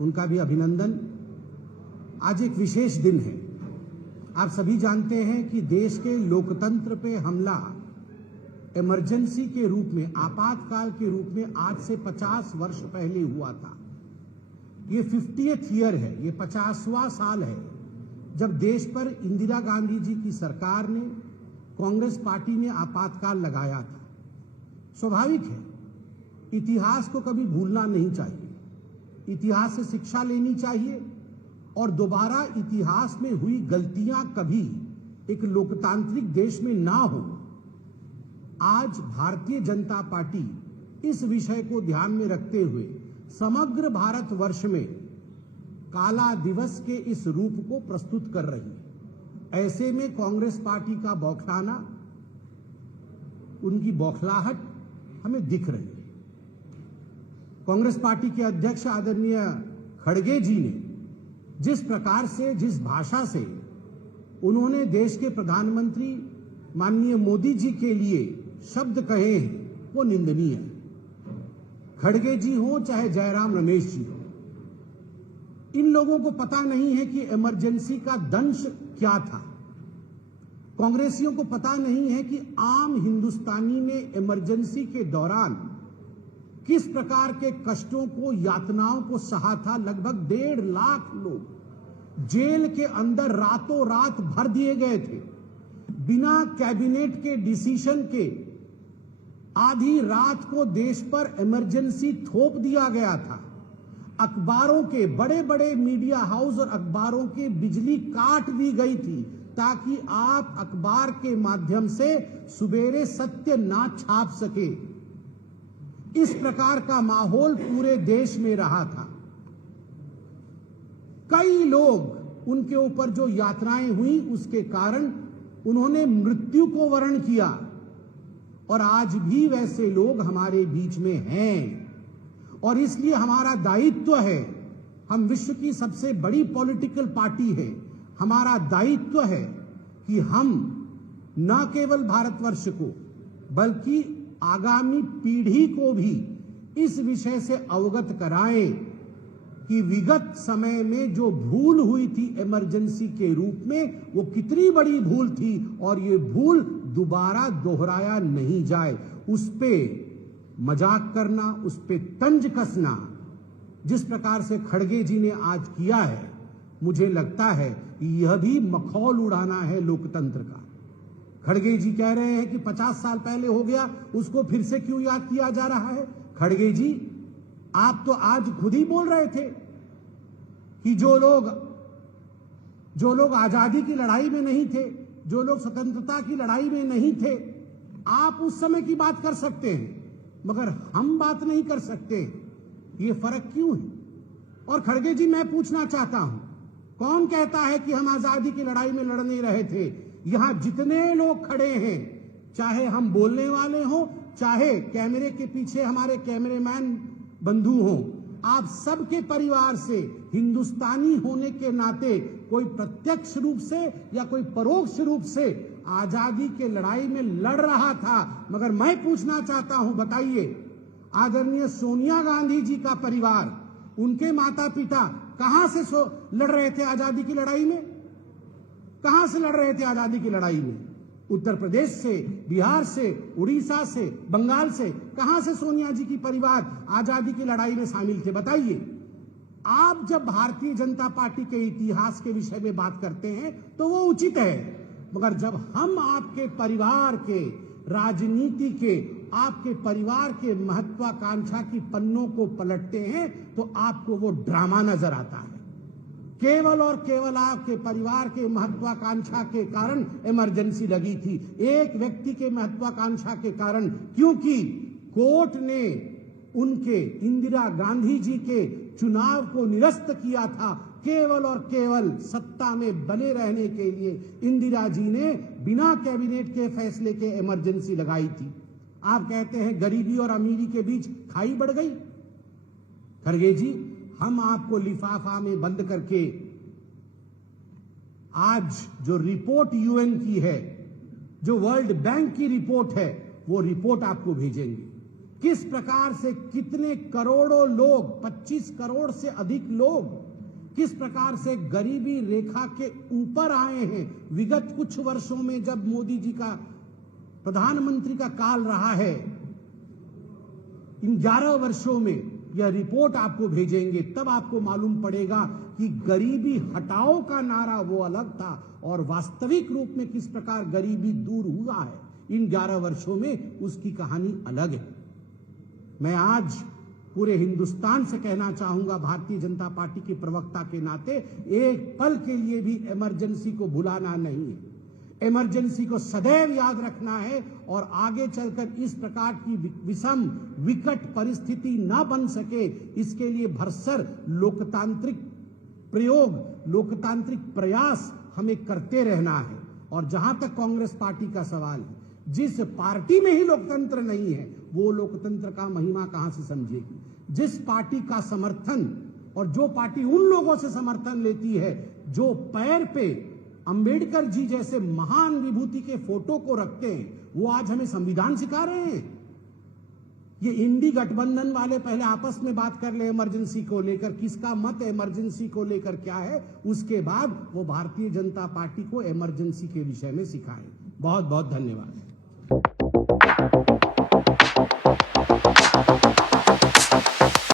उनका भी अभिनंदन। आज एक विशेष दिन है। आप सभी जानते हैं कि देश के लोकतंत्र पे हमला इमरजेंसी के रूप में, आपातकाल के रूप में आज से 50 वर्ष पहले हुआ था। ये 50th ईयर है, ये 50वां साल है जब देश पर इंदिरा गांधी जी की सरकार ने, कांग्रेस पार्टी ने आपातकाल लगाया था। स्वाभाविक है, इतिहास को कभी भूलना नहीं चाहिए, इतिहास से शिक्षा लेनी चाहिए और दोबारा इतिहास में हुई गलतियां कभी एक लोकतांत्रिक देश में ना हो। आज भारतीय जनता पार्टी इस विषय को ध्यान में रखते हुए समग्र भारतवर्ष में काला दिवस के इस रूप को प्रस्तुत कर रही है। ऐसे में कांग्रेस पार्टी का बौखलाना, उनकी बौखलाहट हमें दिख रही है। कांग्रेस पार्टी के अध्यक्ष आदरणीय खड़गे जी ने जिस प्रकार से, जिस भाषा से उन्होंने देश के प्रधानमंत्री माननीय मोदी जी के लिए शब्द कहे हैं, वो निंदनीय है। खड़गे जी हो चाहे जयराम रमेश जी हो, इन लोगों को पता नहीं है कि इमरजेंसी का दंश क्या था। कांग्रेसियों को पता नहीं है कि आम हिंदुस्तानी ने इमरजेंसी के दौरान किस प्रकार के कष्टों को, यातनाओं को सहा था। लगभग 1.5 लाख लोग जेल के अंदर रातों रात भर दिए गए थे। बिना कैबिनेट के डिसीजन के आधी रात को देश पर इमरजेंसी थोप दिया गया था। अखबारों के, बड़े बड़े मीडिया हाउस और अखबारों की बिजली काट दी गई थी ताकि आप अखबार के माध्यम से सुबेरे सत्य ना छाप सके। इस प्रकार का माहौल पूरे देश में रहा था। कई लोग, उनके ऊपर जो यातनाएं हुई उसके कारण उन्होंने मृत्यु को वर्ण किया और आज भी वैसे लोग हमारे बीच में हैं। और इसलिए हमारा दायित्व है, हम विश्व की सबसे बड़ी पॉलिटिकल पार्टी है, हमारा दायित्व है कि हम न केवल भारतवर्ष को बल्कि आगामी पीढ़ी को भी इस विषय से अवगत कराएं कि विगत समय में जो भूल हुई थी इमरजेंसी के रूप में, वो कितनी बड़ी भूल थी और ये भूल दोबारा दोहराया नहीं जाए। उस पे मजाक करना, उस पे तंज कसना, जिस प्रकार से खड़गे जी ने आज किया है, मुझे लगता है यह भी मखौल उड़ाना है लोकतंत्र का। खड़गे जी कह रहे हैं कि 50 साल पहले हो गया, उसको फिर से क्यों याद किया जा रहा है। खड़गे जी, आप तो आज खुद ही बोल रहे थे कि जो लोग आजादी की लड़ाई में नहीं थे, जो लोग स्वतंत्रता की लड़ाई में नहीं थे, आप उस समय की बात कर सकते हैं मगर हम बात नहीं कर सकते। ये फर्क क्यों है? और खड़गे जी, मैं पूछना चाहता हूं, कौन कहता है कि हम आजादी की लड़ाई में लड़ नहीं रहे थे? यहां जितने लोग खड़े हैं, चाहे हम बोलने वाले हों, चाहे कैमरे के पीछे हमारे कैमरेमैन बंधु हों, आप सबके परिवार से हिंदुस्तानी होने के नाते कोई प्रत्यक्ष रूप से या कोई परोक्ष रूप से आजादी के लड़ाई में लड़ रहा था। मगर मैं पूछना चाहता हूं, बताइए, आदरणीय सोनिया गांधी जी का परिवार, उनके माता पिता कहां से लड़ रहे थे आजादी की लड़ाई में? कहां से लड़ रहे थे आजादी की लड़ाई में? उत्तर प्रदेश से, बिहार से, उड़ीसा से, बंगाल से, कहां से सोनिया जी की परिवार आजादी की लड़ाई में शामिल थे? बताइए। आप जब भारतीय जनता पार्टी के इतिहास के विषय में बात करते हैं तो वो उचित है, मगर जब हम आपके परिवार के, राजनीति के, आपके परिवार के महत्वाकांक्षा की पन्नों को पलटते हैं तो आपको वो ड्रामा नजर आता है। केवल और केवल आपके परिवार के महत्वाकांक्षा के कारण इमरजेंसी लगी थी, एक व्यक्ति के महत्वाकांक्षा के कारण, क्योंकि कोर्ट ने उनके, इंदिरा गांधी जी के चुनाव को निरस्त किया था। केवल और केवल सत्ता में बने रहने के लिए इंदिरा जी ने बिना कैबिनेट के फैसले के इमरजेंसी लगाई थी। आप कहते हैं गरीबी और अमीरी के बीच खाई बढ़ गई। खड़गे जी, हम आपको लिफाफा में बंद करके आज जो रिपोर्ट यूएन की है, जो वर्ल्ड बैंक की रिपोर्ट है, वो रिपोर्ट आपको भेजेंगे। किस प्रकार से कितने करोड़ों लोग, 25 करोड़ से अधिक लोग किस प्रकार से गरीबी रेखा के ऊपर आए हैं। विगत कुछ वर्षों में जब मोदी जी का प्रधानमंत्री का काल रहा है, इन 11 वर्षों में यह रिपोर्ट आपको भेजेंगे, तब आपको मालूम पड़ेगा कि गरीबी हटाओ का नारा वो अलग था और वास्तविक रूप में किस प्रकार गरीबी दूर हुआ है इन 11 वर्षों में, उसकी कहानी अलग है। मैं आज पूरे हिंदुस्तान से कहना चाहूंगा, भारतीय जनता पार्टी के प्रवक्ता के नाते, एक पल के लिए भी इमरजेंसी को भुलाना नहीं है। इमरजेंसी को सदैव याद रखना है और आगे चलकर इस प्रकार की विषम विकट परिस्थिति न बन सके, इसके लिए भरसर लोकतांत्रिक प्रयोग, लोकतांत्रिक प्रयास हमें करते रहना है। और जहां तक कांग्रेस पार्टी का सवाल है, जिस पार्टी में ही लोकतंत्र नहीं है, वो लोकतंत्र का महिमा कहां से समझेगी। जिस पार्टी का समर्थन, और जो पार्टी उन लोगों से समर्थन लेती है जो पैर पे अंबेडकर जी जैसे महान विभूति के फोटो को रखते हैं, वो आज हमें संविधान सिखा रहे हैं। ये इंडी गठबंधन वाले पहले आपस में बात कर ले इमरजेंसी को लेकर, किसका मत इमरजेंसी को लेकर क्या है, उसके बाद वो भारतीय जनता पार्टी को इमरजेंसी के विषय में सिखाएं। बहुत बहुत धन्यवाद।